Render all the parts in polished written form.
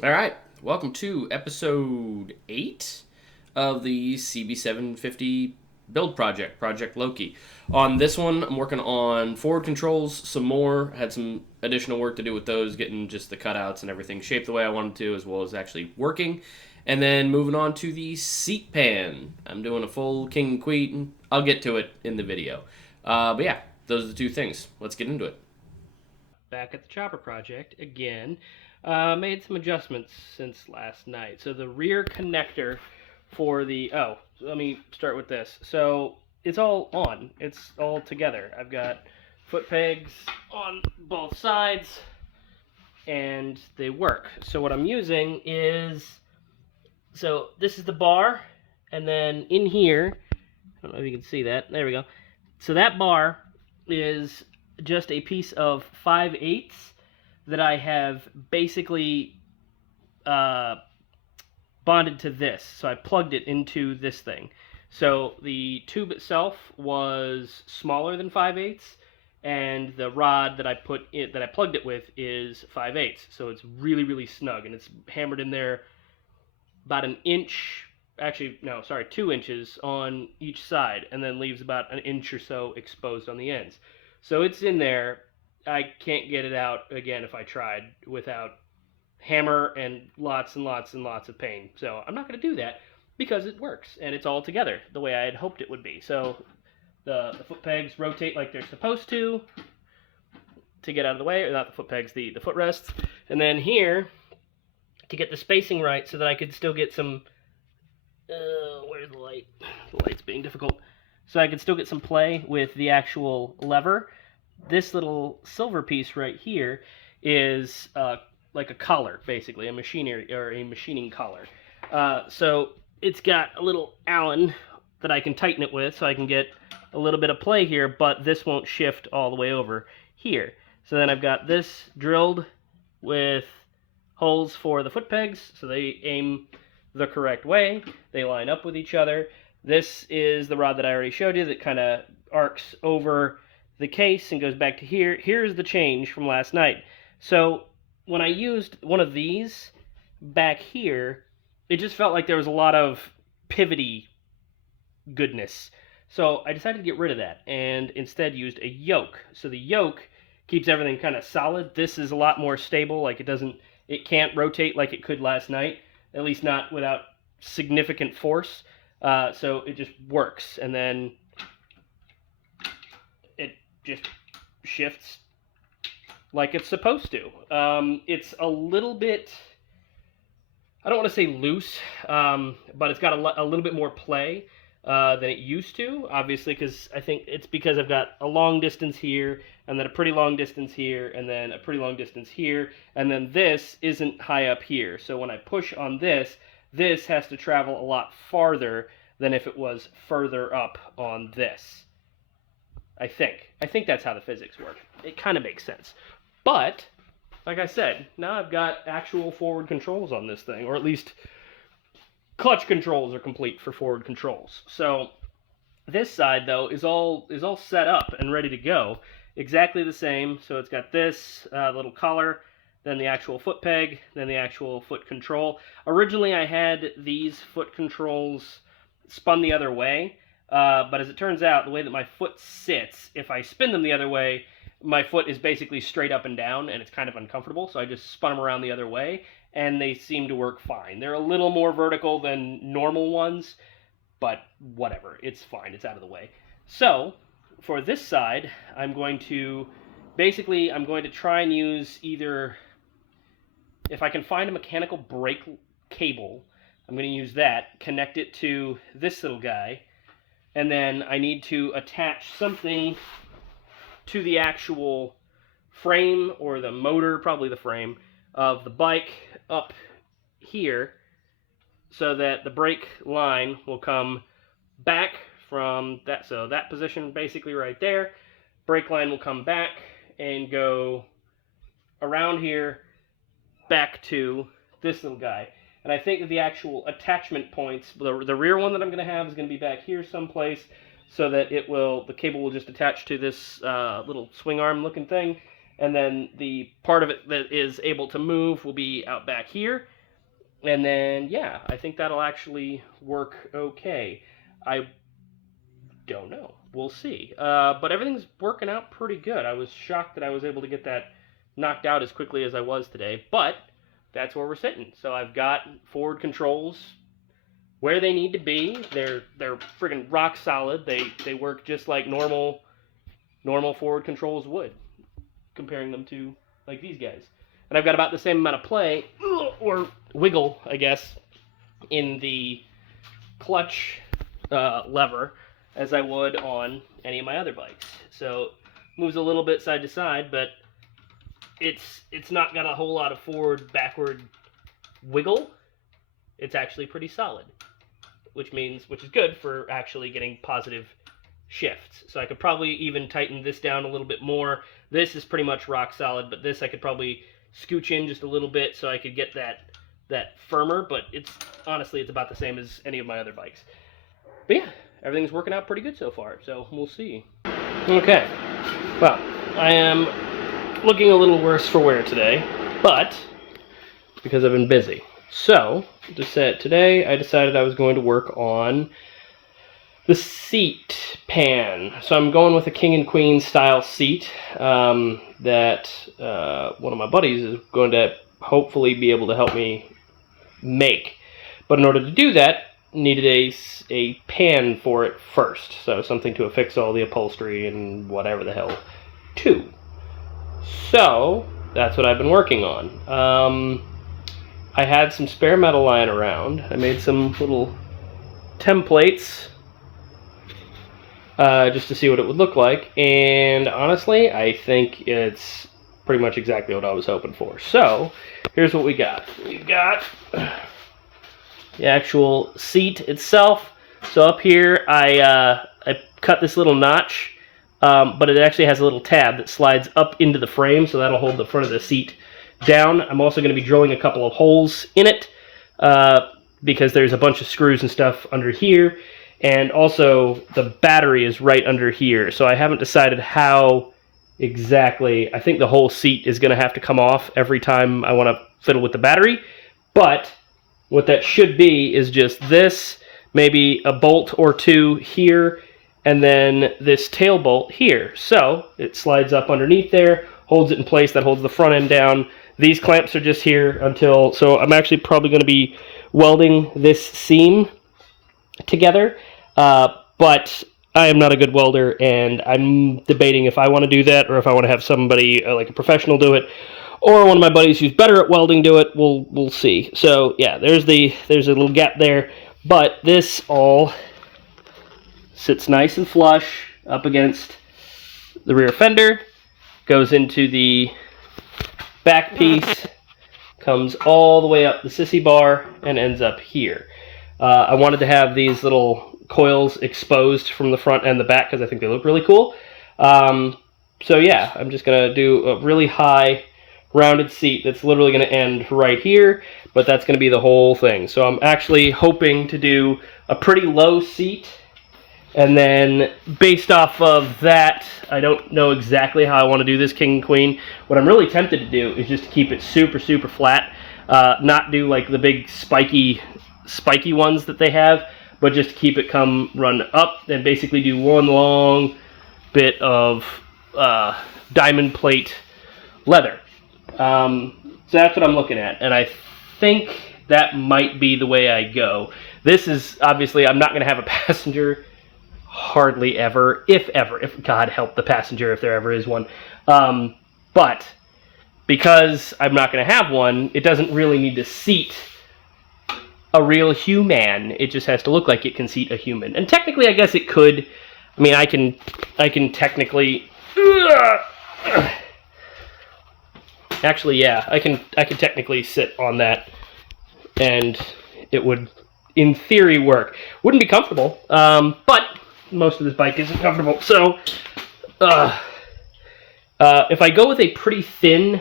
All right, welcome to episode 8 of the CB750 build project, Project Loki. On this one, I'm working on forward controls some more. Had some additional work to do with those, getting just the cutouts and everything shaped the way I wanted to, as well as actually working. And then moving on to the seat pan. I'm doing a full king and queen. I'll get to it in the video. But yeah, those are the two things. Let's get into it. Back at the chopper project again. Made some adjustments since last night. So the rear connector for the let me start with this. So it's all on. It's all together. I've got foot pegs on both sides, and they work. So what I'm using is this is the bar, and then in here, I don't know if you can see that. There we go. So that bar is just a piece of 5/8 that I have basically bonded to this. So I plugged it into this thing. So the tube itself was smaller than 5/8, and the rod that I plugged it with is 5/8. So it's really, really snug, and it's hammered in there about an inch. Actually, no, sorry, 2 inches on each side, and then leaves about an inch or so exposed on the ends. So it's in there. I can't get it out again if I tried without hammer and lots and lots and lots of pain. So I'm not going to do that because it works and it's all together the way I had hoped it would be. So the foot pegs rotate like they're supposed to get out of the way, or not the foot pegs, the footrests. And then here, to get the spacing right so that I could still get some, where's the light? The light's being difficult. So I could still get some play with the actual lever. This little silver piece right here is like a collar, basically, a machining collar. So it's got a little Allen that I can tighten it with, so I can get a little bit of play here, but this won't shift all the way over here. So then I've got this drilled with holes for the foot pegs, so they aim the correct way. They line up with each other. This is the rod that I already showed you that kind of arcs over the case and goes back to here. Here's the change from last night. So when I used one of these back here, it just felt like there was a lot of pivoty goodness. So I decided to get rid of that and instead used a yoke. So the yoke keeps everything kind of solid. This is a lot more stable. Like it can't rotate like it could last night, at least not without significant force. So it just works, and then it just shifts like it's supposed to. It's a little bit, I don't want to say loose, but it's got a little bit more play than it used to, obviously, because I think it's because I've got a long distance here, and then a pretty long distance here, and then a pretty long distance here, and then this isn't high up here. So when I push on this has to travel a lot farther than if it was further up on this. I think that's how the physics work. It kind of makes sense. But, like I said, now I've got actual forward controls on this thing, or at least clutch controls are complete for forward controls. So this side, though, is all set up and ready to go. Exactly the same. So it's got this little collar, then the actual foot peg, then the actual foot control. Originally, I had these foot controls spun the other way, but as it turns out, the way that my foot sits, if I spin them the other way, my foot is basically straight up and down, and it's kind of uncomfortable, so I just spun them around the other way, and they seem to work fine. They're a little more vertical than normal ones, but whatever, it's fine, it's out of the way. So, for this side, I'm going to try and use either, if I can find a mechanical brake cable, I'm going to use that, connect it to this little guy, and then I need to attach something to the actual frame, or the motor, probably the frame, of the bike up here, so that the brake line will come back from that, so that position basically right there, brake line will come back and go around here back to this little guy. And I think that the actual attachment points, the rear one that I'm going to have is going to be back here someplace, so that the cable will just attach to this little swing arm looking thing. and then the part of it that is able to move will be out back here. And then, yeah, I think that'll actually work okay. I don't know. We'll see. But everything's working out pretty good. I was shocked that I was able to get that knocked out as quickly as I was today, but that's where we're sitting. So I've got forward controls where they need to be. They're friggin' rock solid. They work just like normal forward controls would, comparing them to like these guys. And I've got about the same amount of play, or wiggle, I guess, in the clutch lever as I would on any of my other bikes. So moves a little bit side to side, but it's not got a whole lot of forward backward wiggle. It's actually pretty solid, which is good for actually getting positive shifts. So I could probably even tighten this down a little bit more. This is pretty much rock solid, but this I could probably scooch in just a little bit so I could get that firmer, but honestly it's about the same as any of my other bikes. But yeah, everything's working out pretty good so far, so we'll see. Okay, well, I am looking a little worse for wear today, but because I've been busy. So, today I decided I was going to work on the seat pan. So I'm going with a king and queen style seat that one of my buddies is going to hopefully be able to help me make. But in order to do that, needed a pan for it first. So something to affix all the upholstery and whatever the hell to. So that's what I've been working on. I had some spare metal lying around. I made some little templates just to see what it would look like, and honestly, I think it's pretty much exactly what I was hoping for. So, here's what we got. We've got the actual seat itself. So up here, I cut this little notch, but it actually has a little tab that slides up into the frame, so that'll hold the front of the seat down. I'm also going to be drilling a couple of holes in it because there's a bunch of screws and stuff under here, and also the battery is right under here, so I haven't decided how exactly. I think the whole seat is going to have to come off every time I want to fiddle with the battery, but what that should be is just this, maybe a bolt or two here, and then this tail bolt here. So it slides up underneath there, holds it in place, that holds the front end down. These clamps are just here until, so I'm actually probably going to be welding this seam together, but I am not a good welder, and I'm debating if I want to do that or if I want to have somebody like a professional do it, or one of my buddies who's better at welding do it. We'll see. So yeah, there's a little gap there, but this all sits nice and flush up against the rear fender, goes into the back piece, comes all the way up the sissy bar, and ends up here. I wanted to have these little coils exposed from the front and the back because I think they look really cool. So yeah, I'm just going to do a really high rounded seat that's literally going to end right here, but that's going to be the whole thing. So I'm actually hoping to do a pretty low seat, and then based off of that, I don't know exactly how I want to do this king and queen. What I'm really tempted to do is just to keep it super, super flat, not do like the big spiky ones that they have, but just keep it run up and basically do one long bit of diamond plate leather. So that's what I'm looking at, and I think that might be the way I go. This is obviously, I'm not going to have a passenger hardly ever, if God help the passenger if there ever is one. But because I'm not going to have one, it doesn't really need to seat a real human. It just has to look like it can seat a human. And technically, I guess it could. I mean, I can technically. Actually, yeah, I can technically sit on that, and it would, in theory, work. Wouldn't be comfortable, but most of this bike isn't comfortable. So, if I go with a pretty thin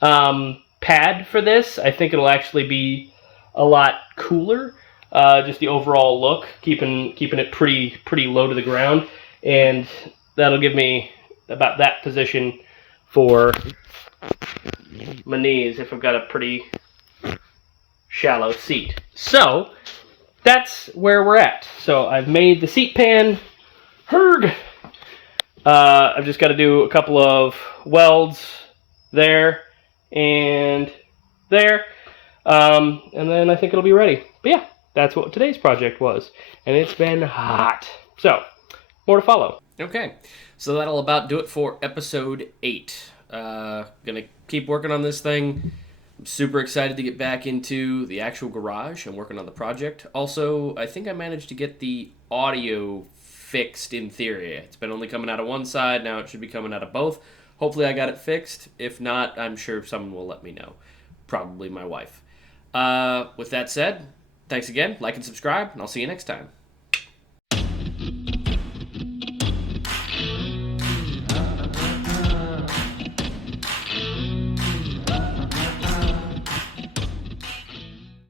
pad for this, I think it'll actually be a lot cooler. Just the overall look, keeping it pretty low to the ground, and that'll give me about that position for my knees if I've got a pretty shallow seat. So that's where we're at. So I've made the seat pan. I've just got to do a couple of welds there and there. And then I think it'll be ready. But yeah, that's what today's project was. And it's been hot. So, more to follow. Okay, so that'll about do it for episode 8. Gonna keep working on this thing. I'm super excited to get back into the actual garage and working on the project. Also, I think I managed to get the audio fixed in theory. It's been only coming out of one side, now it should be coming out of both. Hopefully I got it fixed. If not, I'm sure someone will let me know. Probably my wife. With that said, thanks again, like and subscribe, and I'll see you next time.